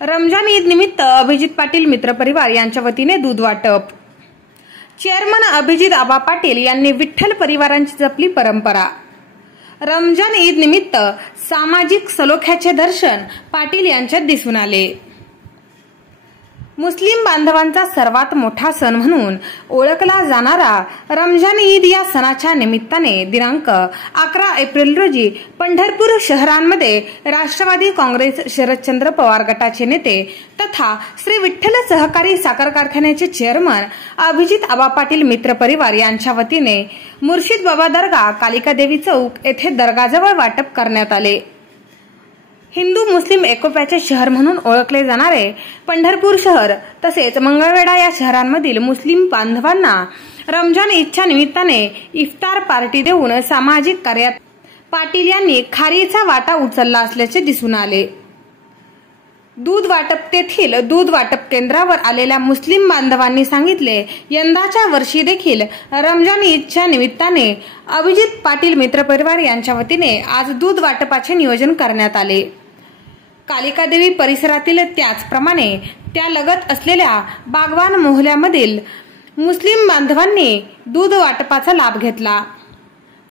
रमजान ईद निमित्त अभिजित पाटील मित्रपरिवार यांच्या वतीने दूध वाटप। चेअरमन अभिजित आबा पाटील यांनी विठ्ठल परिवारांची जपली परंपरा। रमजान ईद निमित्त सामाजिक सलोख्याचे दर्शन पाटील यांच्यात दिसून आले। मुस्लिम बांधवांचा सर्वात मोठा सण म्हणून ओळखला जाणारा रमजान ईद या सणाच्या निमित्ताने दिनांक 11 एप्रिल रोजी पंढरपूर शहरांमध्ये राष्ट्रवादी काँग्रेस शरदचंद्र पवार गटाचे नेते तथा श्री विठ्ठल सहकारी साखर कारखान्याचे चेअरमन अभिजित आबा पाटील मित्रपरिवार यांच्या वतीने मुर्शिद बाबा दर्गा कालिका देवी चौक येथे दर्गाजवळ वाटप करण्यात आले। हिंदू मुस्लिम एकोप्याचे शहर म्हणून ओळखले जाणारे पंढरपूर शहर तसेच मंगळवेढा या शहरांमधील मुस्लिम बांधवांना रमजान ईदच्या निमित्ताने इफ्तार पार्टी देऊन सामाजिक कार्यात पाटील यांनी खारीचा वाटा उचलला असल्याचे दिसून आले। दूध वाटप तेथील दूध वाटप केंद्रावर आलेल्या मुस्लिम बांधवांनी सांगितले, यंदाच्या वर्षी देखील रमजान ईदच्या निमित्ताने अभिजित पाटील मित्रपरिवार यांच्या वतीने आज दूध वाटपाचे नियोजन करण्यात आले। कालिका देवी परिसरातील त्याचप्रमाणे त्या लगत असलेल्या बागवान मोहल्ल्यामधील मुस्लिम बांधवांनी दूध वाटपाचा लाभ घेतला।